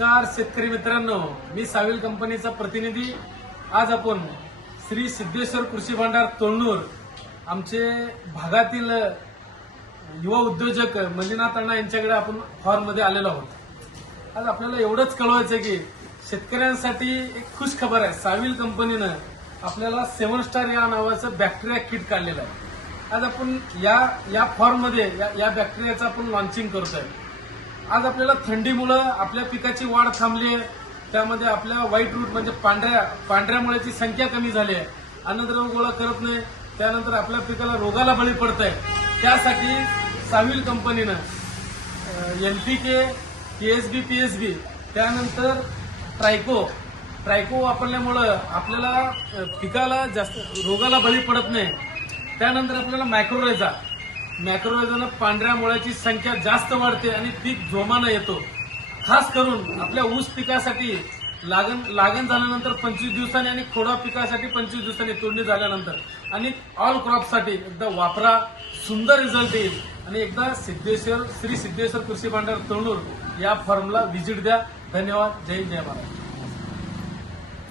नमस्कार शेतकरी मित्रांनो, मी साविल कंपनीचा प्रतिनिधी। आज आपण श्री सिद्धेश्वर कृषी भांडार तोंडूर आमचे भागातील युवा उद्योजक मंजुनाथ अण्णा यांच्याकडे आपण फार्म मध्ये आलेलो आहोत। आज आपल्याला एवढंच कळवायचं की शेतकऱ्यांसाठी एक खुश खबर आहे। साविल कंपनीनं आपल्याला 7 स्टार या नावाचं बॅक्टेरिया किट काढलेलं आहे। आज आपण या फार्म मध्ये या बॅक्टेरियाचं आपण लॉन्चिंग करतोय। आज आपल्याला थंडीमुळे आपल्या पिकाची वाढ थांबली आहे, त्यामध्ये आपल्या व्हाईट रूट म्हणजे पांढऱ्या मुळ्याची संख्या कमी झाली आहे, अन्नद्रव्य गोळा करत नाही, त्यानंतर आपल्या पिकाला रोगाला बळी पडत आहे। त्यासाठी साविल कंपनीनं एनपीके, केएसबी, पीएसबी, त्यानंतर ट्रायको वापरल्यामुळे आपल्याला पिकाला जास्त रोगाला बळी पडत नाही। त्यानंतर आपल्याला मॅक्रोरेझानं पांढऱ्या मुळ्याची संख्या जास्त वाढते आणि पीक जोमानं येतो। खास करून आपल्या ऊस पिकासाठी लागण झाल्यानंतर 25 दिवसांनी आणि खोडा पिकासाठी 25 दिवसांनी तोडणी झाल्यानंतर आणि ऑल क्रॉपसाठी एकदा वापरा, सुंदर रिझल्ट येईल। आणि एकदा श्री सिद्धेश्वर कृषी भांडार तोंडूर या फॉर्मला व्हिजिट द्या। धन्यवाद। जय हिंद, जय महाराष्ट्र।